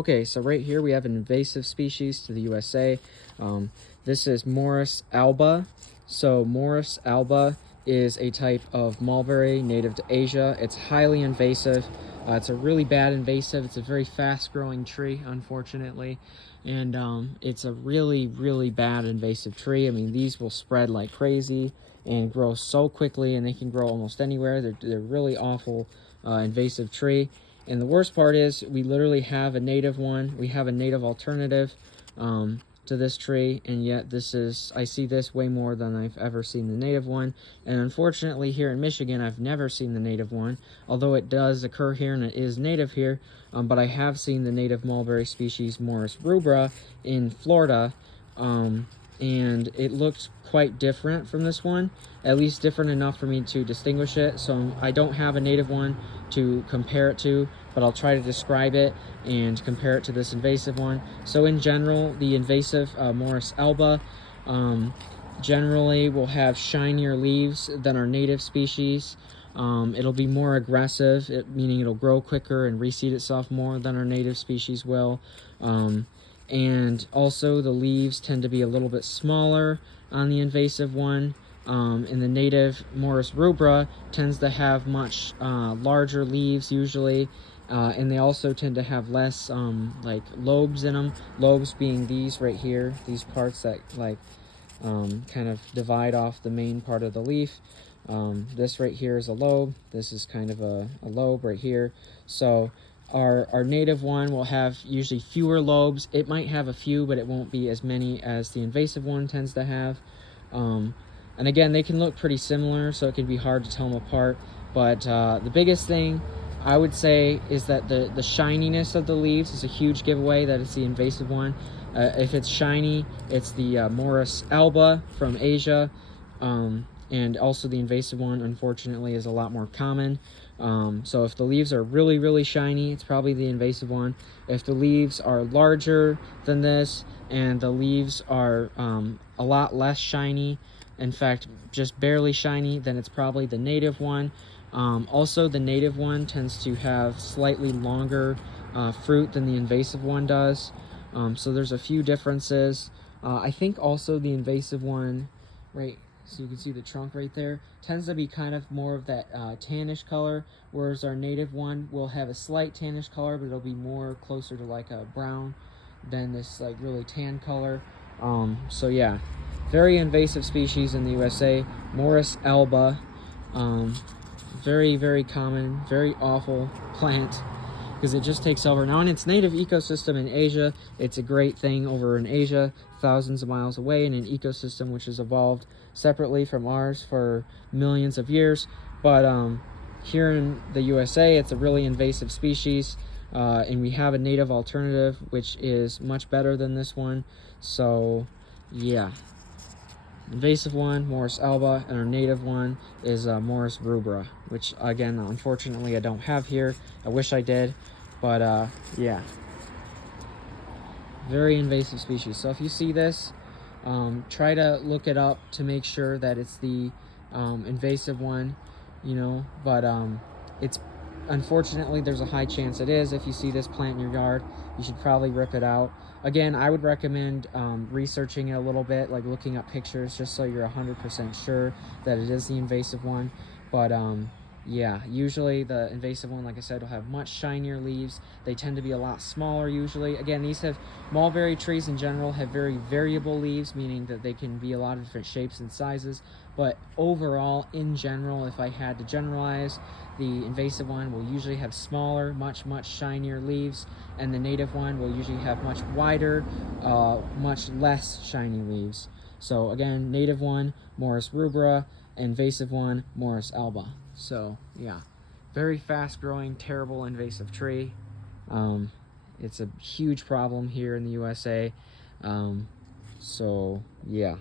Okay, so right here we have an invasive species to the USA. This is Morus alba. So Morus alba is a type of mulberry native to Asia. It's highly invasive. It's a really bad invasive. It's a very fast-growing tree, unfortunately. And it's a really, really bad invasive tree. I mean, these will spread like crazy and grow so quickly, and they can grow almost anywhere. They're really awful invasive tree. And the worst part is we literally have a native one. We have a native alternative to this tree, and yet I see this way more than I've ever seen the native one. And unfortunately here in Michigan, I've never seen the native one, although it does occur here and it is native here. But I have seen the native mulberry species Morus rubra in Florida, and it looked quite different from this one, at least different enough for me to distinguish it. So I don't have a native one to compare it to, but I'll try to describe it and compare it to this invasive one. So in general, the invasive Morus alba generally will have shinier leaves than our native species. It'll be more aggressive, meaning it'll grow quicker and reseed itself more than our native species will. And also the leaves tend to be a little bit smaller on the invasive one. And the native Morus rubra tends to have much larger leaves usually, and they also tend to have less like lobes in them. Lobes being these right here, these parts that like kind of divide off the main part of the leaf. This right here is a lobe. This is kind of a lobe right here. So our native one will have usually fewer lobes. It might have a few, but it won't be as many as the invasive one tends to have. And again, they can look pretty similar, so it can be hard to tell them apart. But the biggest thing I would say is that the shininess of the leaves is a huge giveaway that it's the invasive one. If it's shiny, it's the Morus alba from Asia. And also the invasive one, unfortunately, is a lot more common. So if the leaves are really, really shiny, it's probably the invasive one. If the leaves are larger than this and the leaves are a lot less shiny, in fact, just barely shiny, then it's probably the native one. Also, the native one tends to have slightly longer fruit than the invasive one does. So there's a few differences. I think also the invasive one, right, so you can see the trunk right there, tends to be kind of more of that tannish color, whereas our native one will have a slight tannish color, but it'll be more closer to like a brown than this like really tan color. So yeah, very invasive species in the USA, Morus alba. Very, very common, very awful plant because it just takes over. Now in its native ecosystem in Asia, it's a great thing over in Asia, thousands of miles away in an ecosystem which has evolved separately from ours for millions of years. But here in the USA, it's a really invasive species, and we have a native alternative which is much better than this one. So yeah, invasive one, Morus alba, and our native one is Morus rubra, which again, unfortunately, I don't have here. I wish I did, but yeah, very invasive species. So if you see this, try to look it up to make sure that it's the invasive one, you know, but it's unfortunately there's a high chance it is. If you see this plant in your yard, you should probably rip it out. Again, I would recommend researching it a little bit, like looking up pictures, just so you're 100% sure that it is the invasive one. But yeah, usually the invasive one, like I said, will have much shinier leaves. They tend to be a lot smaller usually. Again, mulberry trees in general have very variable leaves, meaning that they can be a lot of different shapes and sizes. But overall, in general, if I had to generalize, the invasive one will usually have smaller, much shinier leaves, and the native one will usually have much wider, much less shiny leaves. So again, native one, Morus rubra, invasive one, Morus alba. So yeah, very fast growing, terrible invasive tree. It's a huge problem here in the USA. So yeah.